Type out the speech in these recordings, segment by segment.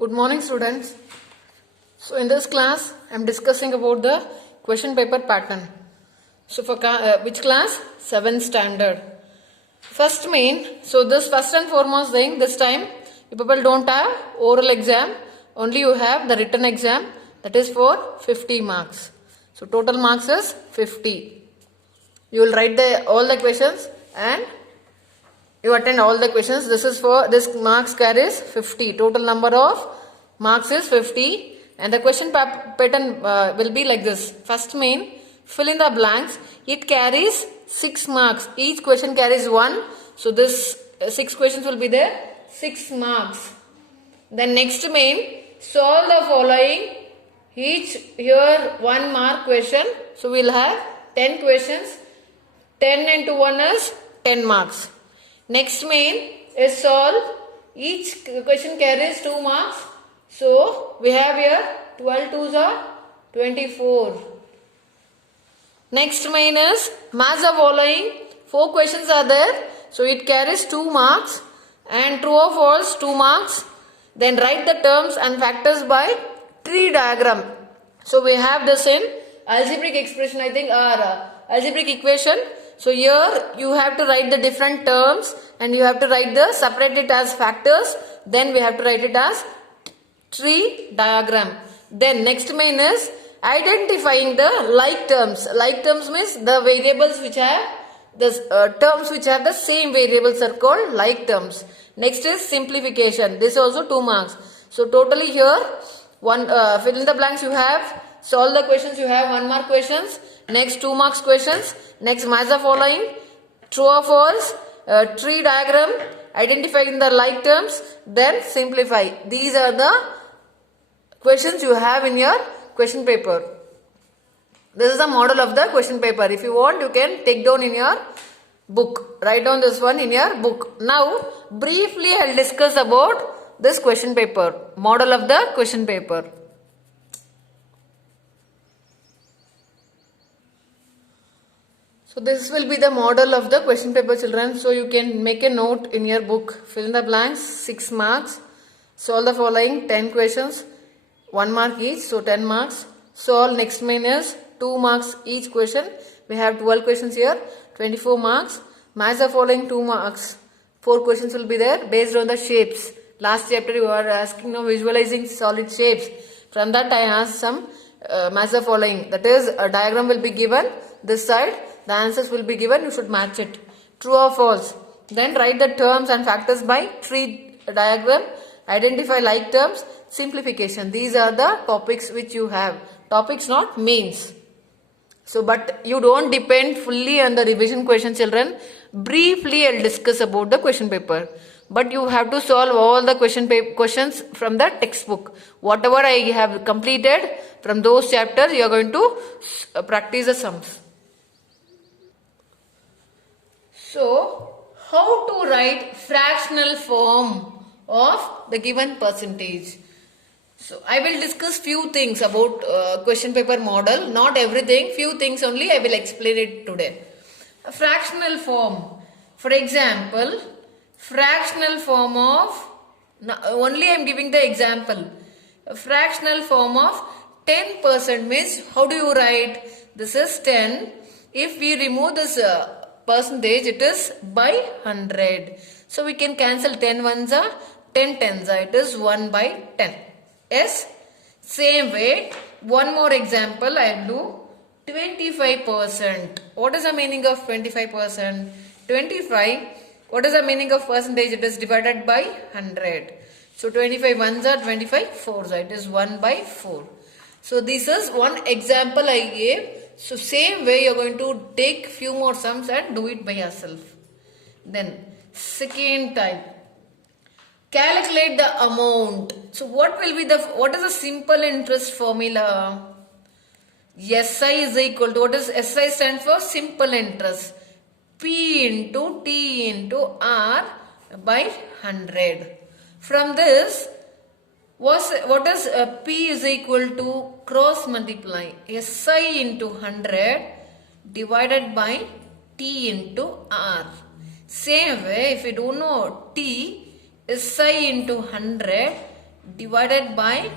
Good morning, students. So in this class, I am discussing about the question paper pattern. So for which class? 7th standard. First main. So this first and foremost thing, this time you people don't have oral exam. Only you have the written exam. That is for 50 marks. So total marks is 50. You will write all the questions and you attend all the questions. This marks carries 50. Total number of marks is 50 and the question pattern will be like this. First main, fill in the blanks. It carries 6 marks. Each question carries 1. So this 6 questions will be there. 6 marks. Then next main, solve the following. Each here 1 mark question. So we will have 10 questions. 10 into 1 is 10 marks. Next main is solve. Each question carries 2 marks. So we have here 12 twos are 24. Next main is match the following. 4 questions are there. So it carries 2 marks and true or false 2 marks. Then write the terms and factors by tree diagram. So we have this in algebraic expression, I think, or algebraic equation. So here you have to write the different terms and you have to separate it as factors. Then we have to write it as tree diagram. Then next main is identifying the like terms. Like terms means the variables which have the terms which have the same variables are called like terms. Next is simplification. This is also 2 marks. So totally here fill in the blanks you have. Solve the questions you have 1 mark questions. Next 2 marks questions. Next match the following. True or false. Tree diagram. Identifying the like terms. Then simplify. These are the questions you have in your question paper. This is the model of the question paper. If you want, you can take down in your book. Write down this one in your book. Now, briefly I will discuss about this question paper. Model of the question paper. So this will be the model of the question paper, children. So you can make a note in your book. Fill in the blanks, 6 marks. Solve the following 10 questions, 1 mark each, so 10 marks. Solve next main is 2 marks each question. We have 12 questions here, 24 marks. Match the following 2 marks. 4 questions will be there based on the shapes. Last chapter you are asking visualizing solid shapes. From that I asked some match the following. That is, a diagram will be given this side. The answers will be given. You should match it. True or false. Then write the terms and factors by tree diagram. Identify like terms. Simplification. These are the topics which you have. Topics, not mains. So, but you don't depend fully on the revision question, children. Briefly, I'll discuss about the question paper. But you have to solve all the questions from the textbook. Whatever I have completed from those chapters, you are going to practice the sums. So, how to write fractional form of the given percentage? So, I will discuss few things about question paper model. Not everything, few things only I will explain it today. A fractional form. For example, fractional form of, only I am giving the example. A fractional form of 10% means, how do you write? This is 10. If we remove this percentage, it is by 100. So we can cancel 10 ones are 10 tens are, it is 1 by 10. Yes, same way, one more example I will do. 25%. What is the meaning of 25%? 25, what is the meaning of percentage? It is divided by 100. So 25 ones are 25 fours are, it is 1 by 4. So this is one example I gave. So same way you are going to take few more sums and do it by yourself. Then second type. Calculate the amount. So what is the simple interest formula? SI is equal to, what is SI stand for? Simple interest. P into T into R by 100. From this, what is P is equal to cross multiply SI into 100 divided by T into R. Same way, if you don't know T, SI into 100 divided by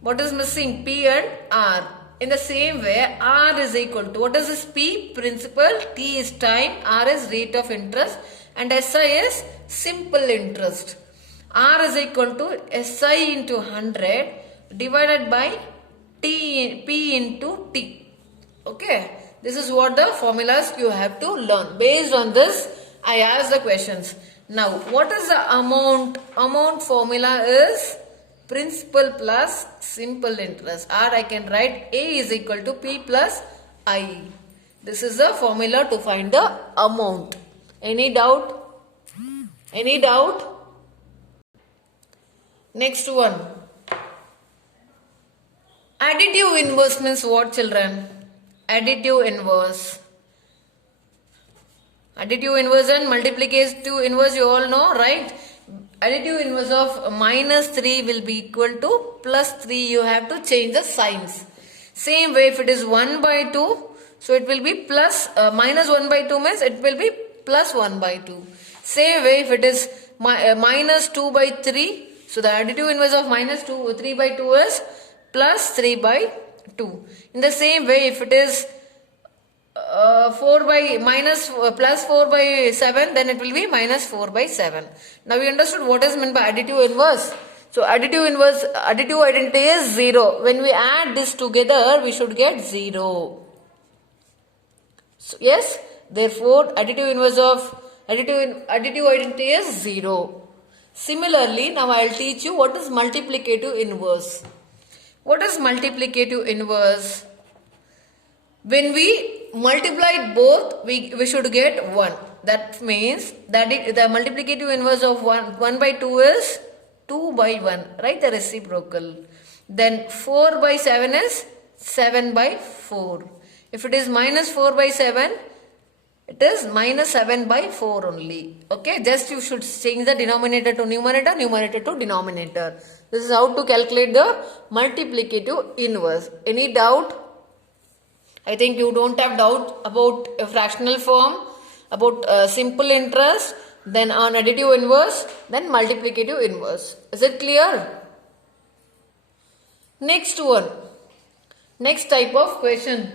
what is missing? P and R. In the same way, R is equal to, what is this? P, principal, T is time, R is rate of interest, and SI is simple interest. R is equal to SI into 100 divided by P into T. Okay, this is what the formulas you have to learn. Based on this, I ask the questions. Now, what is the amount? Amount formula is principal plus simple interest, or I can write A is equal to P plus I. This is the formula to find the amount. Any doubt? Any doubt? Next one. Additive inverse means what, children? Additive inverse. Additive inverse and multiplicative inverse you all know, right? Additive inverse of minus 3 will be equal to plus 3. You have to change the signs. Same way, if it is 1 by 2, so it will be plus, minus 1 by 2 means it will be plus 1 by 2. Same way, if it is minus 2 by 3, so the additive inverse of minus 3 by 2 is plus 3 by 2. In the same way, if it is 4 by minus plus 4 by 7, then it will be minus 4 by 7. Now we understood what is meant by additive inverse. So additive inverse, additive identity is 0. When we add this together, we should get 0. So yes, therefore additive inverse of additive identity is 0. Similarly, now I will teach you what is multiplicative inverse. What is multiplicative inverse? When we multiply both, we should get 1. That means that the multiplicative inverse of 1 by 2 is 2 by 1. Write the reciprocal. Then 4 by 7 is 7 by 4. If it is minus 4 by 7, it is minus 7 by 4 only. Okay, just you should change the denominator to numerator, numerator to denominator. This is how to calculate the multiplicative inverse. Any doubt? I think you don't have doubt about a fractional form, about simple interest, then on additive inverse, then multiplicative inverse. Is it clear? Next one. Next type of question.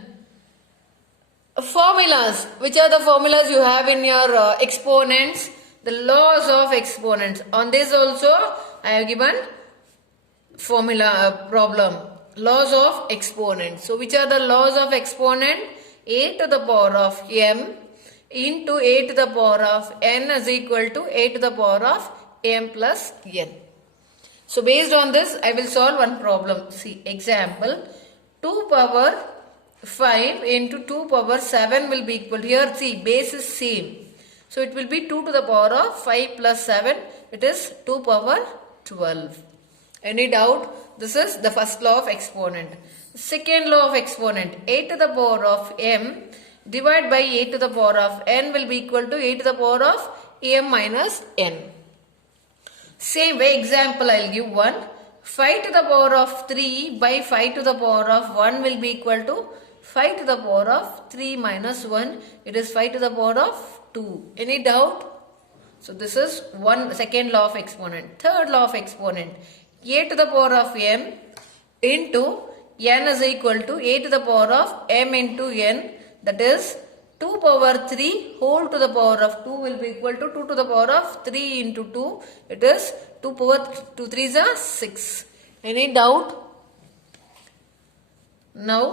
Formulas. Which are the formulas you have in your exponents? The laws of exponents. On this also I have given formula problem. Laws of exponent. So which are the laws of exponent? A to the power of m into a to the power of n is equal to a to the power of m plus n. So based on this, I will solve one problem. See, example, 2 power 5 into 2 power 7 will be equal. Here see, base is same. So it will be 2 to the power of 5 plus 7. It is 2 power 12. Any doubt? This is the first law of exponent. Second law of exponent, a to the power of m divided by a to the power of n will be equal to a to the power of m minus n. Same way, example I will give one. 5 to the power of 3 by 5 to the power of 1 will be equal to 5 to the power of 3 minus 1. It is 5 to the power of 2. Any doubt? So this is second law of exponent. Third law of exponent, a to the power of m into n is equal to a to the power of m into n, that is 2 power 3 whole to the power of 2 will be equal to 2 to the power of 3 into 2. It is 2 power 2 3 is 6. Any doubt? Now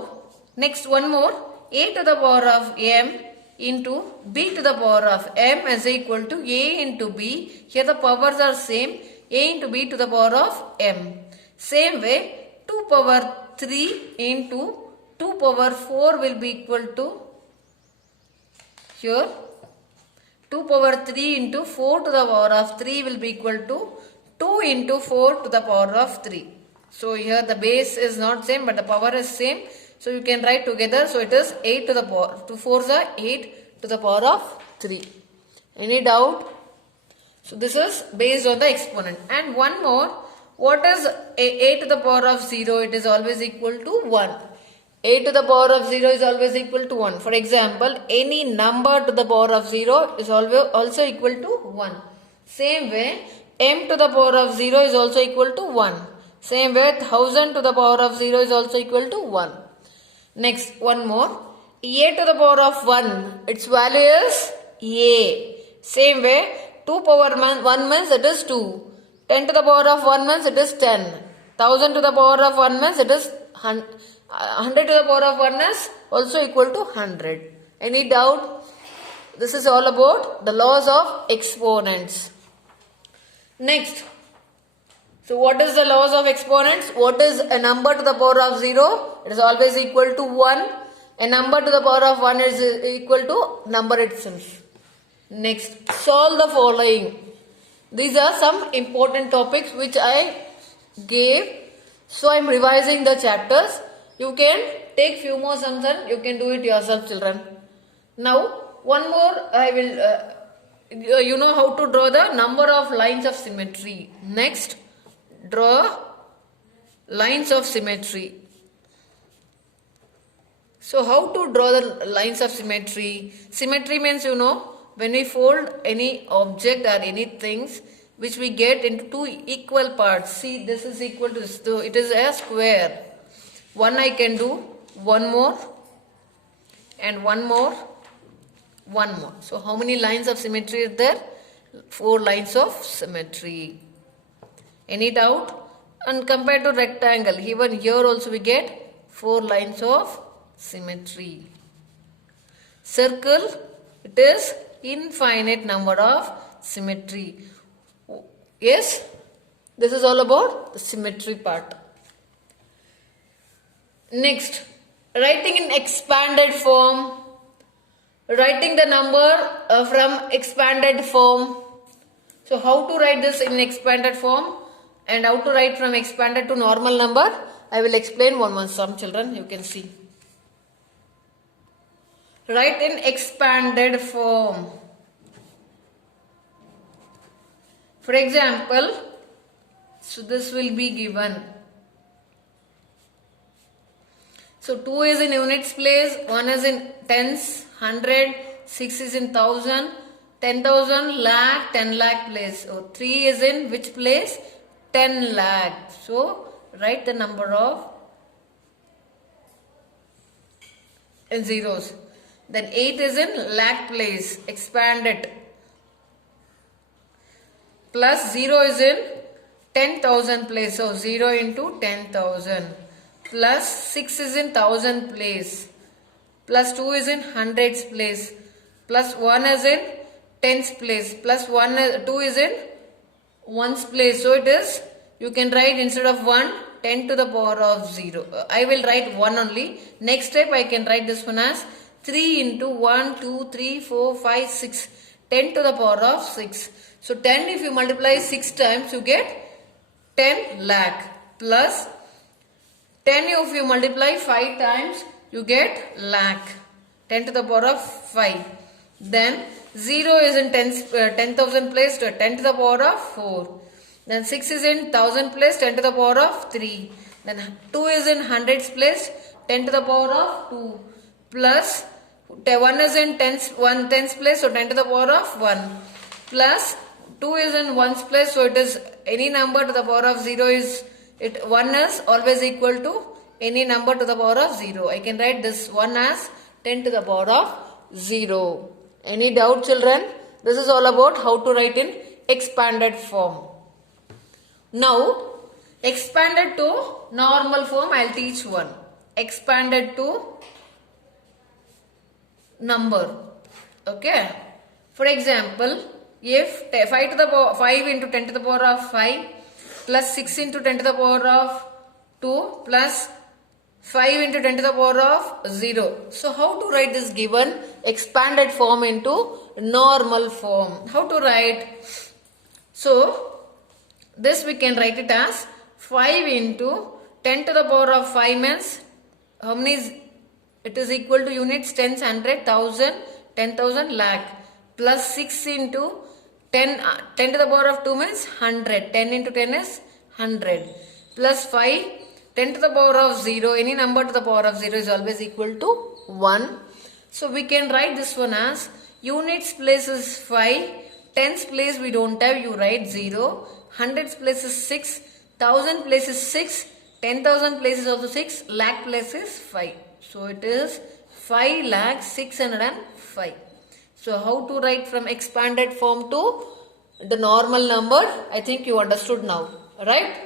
next one more, a to the power of m into b to the power of m is equal to a into b. Here the powers are same, a into b to the power of m. Same way, 2 power 3 into 2 power 4 will be equal to, here 2 power 3 into 4 to the power of 3 will be equal to 2 into 4 to the power of 3. So here the base is not same but the power is same. So you can write together. So it is 8 to the power, 2 4s are 8 to the power of 3. Any doubt? So this is based on the exponent. And one more, what is a to the power of 0? It is always equal to 1. A to the power of 0 is always equal to 1. For example, any number to the power of 0 is always also equal to 1. Same way, m to the power of 0 is also equal to 1. Same way 1000 to the power of 0 is also equal to 1. Next, one more. A to the power of 1, its value is A. Same way, 2 power 1 means it is 2. 10 to the power of 1 means it is 10. 1000 to the power of 1 means it is 100 to the power of 1 is also equal to 100. Any doubt? This is all about the laws of exponents. Next, so what is the laws of exponents? What is a number to the power of 0? It is always equal to 1. A number to the power of 1 is equal to number itself. Next, solve the following. These are some important topics which I gave. So I am revising the chapters. You can take few more sums and you can do it yourself, children. Now, one more I will, you know how to draw the number of lines of symmetry. Next, draw lines of symmetry. So how to draw the lines of symmetry? Symmetry means, you know, when we fold any object or any things which we get into two equal parts. See, this is equal to this. So it is a square. One I can do, one more and one more, one more. So how many lines of symmetry is there? 4 lines of symmetry. Any doubt? And compared to rectangle, even here also we get 4 lines of symmetry. Circle, it is infinite number of symmetry. Yes, this is all about the symmetry part. Next, writing in expanded form. Writing the number from expanded form. So how to write this in expanded form and how to write from expanded to normal number, I will explain one some children, you can see. Write in expanded form. For example, so this will be given. So 2 is in units place, 1 is in tens, 100, 6 is in 1000, 10,000, lakh, 10 lakh place. So 3 is in which place? 10 lakh. So write the number of in zeros. Then 8 is in lakh place. Expand it. Plus 0 is in 10,000 place. So 0 into 10,000. Plus 6 is in 1000 place. Plus 2 is in hundreds place. Plus 1 is in tens place. Plus 2 is in ones place. So it is, you can write instead of 1, 10 to the power of 0. I will write 1 only. Next step I can write this one as 3 into 1, 2, 3, 4, 5, 6. 10 to the power of 6. So 10 if you multiply 6 times you get 10 lakh. Plus 10 if you multiply 5 times you get lakh. 10 to the power of 5. Then 0 is in 10,000 place, 10 to the power of 4. Then 6 is in 1000 place, 10 to the power of 3. Then 2 is in hundreds place, 10 to the power of 2. Plus 1 is in tens place, so 10 to the power of 1. Plus 2 is in ones place, so it is any number to the power of 0 is, 1 is always equal to any number to the power of 0. I can write this 1 as 10 to the power of 0. Any doubt, children? This is all about how to write in expanded form. Now, expanded to normal form, I will teach one. Expanded to number. Okay. For example, if 5 into 10 to the power of 5 plus 6 into 10 to the power of 2 plus 5 into 10 to the power of 0. So how to write this given expanded form into normal form? How to write? So this we can write it as 5 into 10 to the power of 5 means how many is it is equal to units, tens, 100, 1000, 10,000, lakh. Plus 6 into 10 to the power of 2 means 100. 10 into 10 is 100. Plus 5, 10 to the power of 0. Any number to the power of 0 is always equal to 1. So we can write this one as units place is 5, Tens place we don't have, you write 0. Hundreds place is 6. 1000 place is 6. 10,000 place is also 6. Lakh place is 5. So it is 5,605. So how to write from expanded form to the normal number? I think you understood now, right?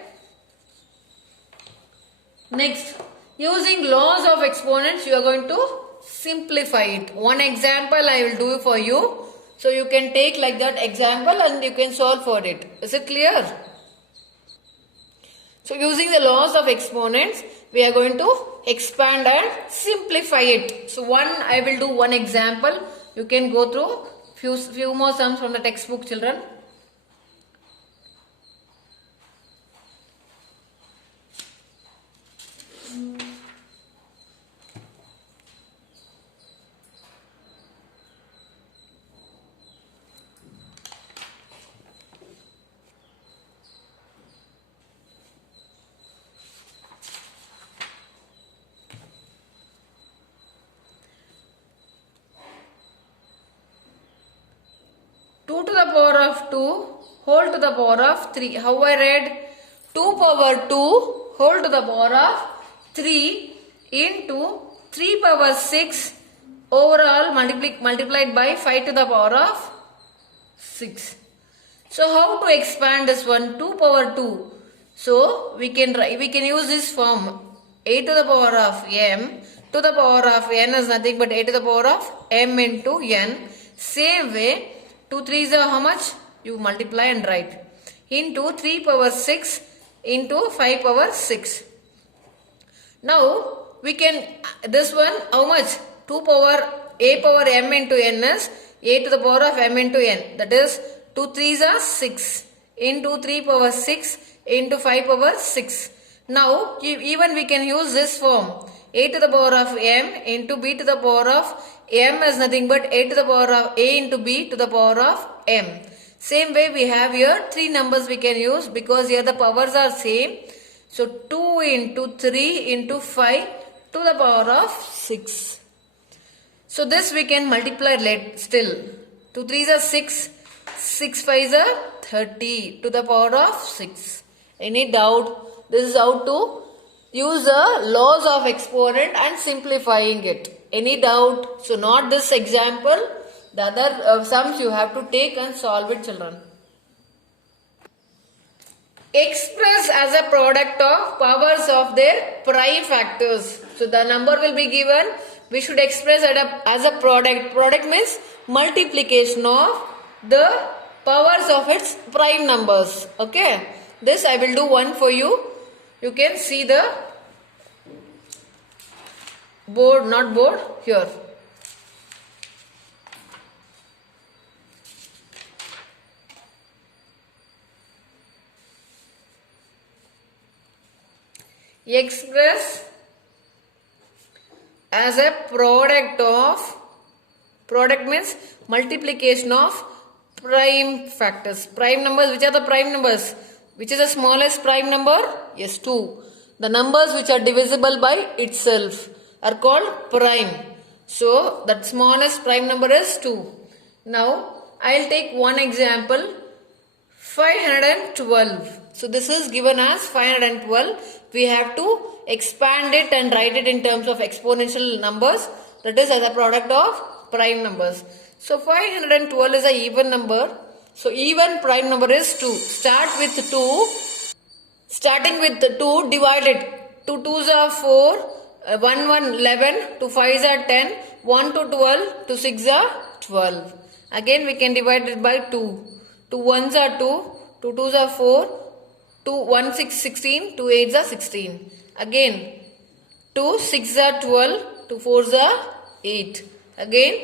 Next, using laws of exponents, you are going to simplify it. One example I will do for you. So you can take like that example and you can solve for it. Is it clear? So using the laws of exponents, we are going to expand and simplify it. So I will do one example. You can go through few more sums from the textbook, children. Two to the power of 2 whole to the power of 3. How I read? 2 power 2 whole to the power of 3 into 3 power 6 overall multiplied by 5 to the power of 6. So how to expand this one? 2 power 2. So we can use this form. A to the power of m to the power of n is nothing but a to the power of m into n. Same way, 2 3s are how much? You multiply and write. Into 3 power 6 into 5 power 6. Now we can, this one how much? 2 power a power m into n is a to the power of m into n. That is 2 3s are 6 into 3 power 6 into 5 power 6. Now even we can use this form. A to the power of m into b to the power of m is nothing but a to the power of a into b to the power of m. Same way we have here 3 numbers we can use because here the powers are same. So 2 into 3 into 5 to the power of 6. So this we can multiply still. 2 3s are 6. 6 5s are 30 to the power of 6. Any doubt? This is how to use the laws of exponent and simplifying it. Any doubt? So not this example. The other sums you have to take and solve it, children. Express as a product of powers of their prime factors. So the number will be given. We should express it as a product. Product means multiplication of the powers of its prime numbers. Okay. This I will do one for you. You can see the board, not board, here. Express as a product means multiplication of prime factors. Prime numbers, which are the prime numbers? Which is the smallest prime number? Yes, 2. The numbers which are divisible by itself are called prime. So that smallest prime number is 2. Now I will take one example. 512. So this is given as 512. We have to expand it and write it in terms of exponential numbers. That is as a product of prime numbers. So 512 is an even number. So even prime number is 2. Start with 2. Starting with 2, divide it. 2 2s are 4. 1 1 11. 2 5s are 10. 1 to 12. 2 6 are 12. Again we can divide it by 2. 2 1s are 2. 2 2s are 4. 2 1 6 16. 2 8s are 16. Again 2 6s are 12. 2 4s are 8. Again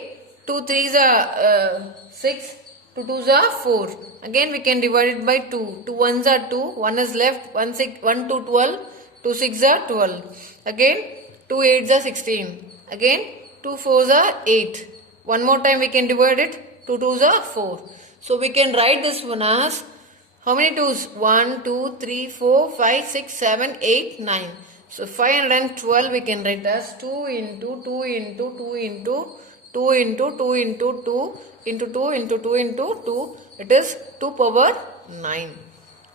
2 3s are 6. 2 2s are 4. Again we can divide it by 2. 2 1s are 2. 1 is left. 1 to 12. 2 6s are 12. Again 2 8s are 16. Again 2 4s are 8. One more time we can divide it. 2 2s are 4. So we can write this one as how many 2s? 1, 2, 3, 4, 5, 6, 7, 8, 9. So 512 we can write as 2 into 2 into 2 into 2 into 2 into 2 into 2 into 2 into 2 It is 2 power 9.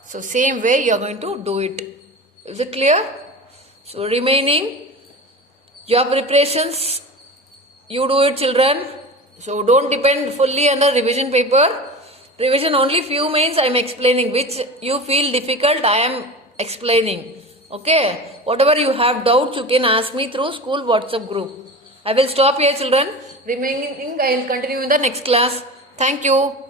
So same way you are going to do it. Is it clear? So remaining your preparations, you do it, children. So don't depend fully on the revision paper. Revision only few means I am explaining. Which you feel difficult, I am explaining. Okay. Whatever you have doubts, you can ask me through school WhatsApp group. I will stop here, children. Remaining I will continue in the next class. Thank you.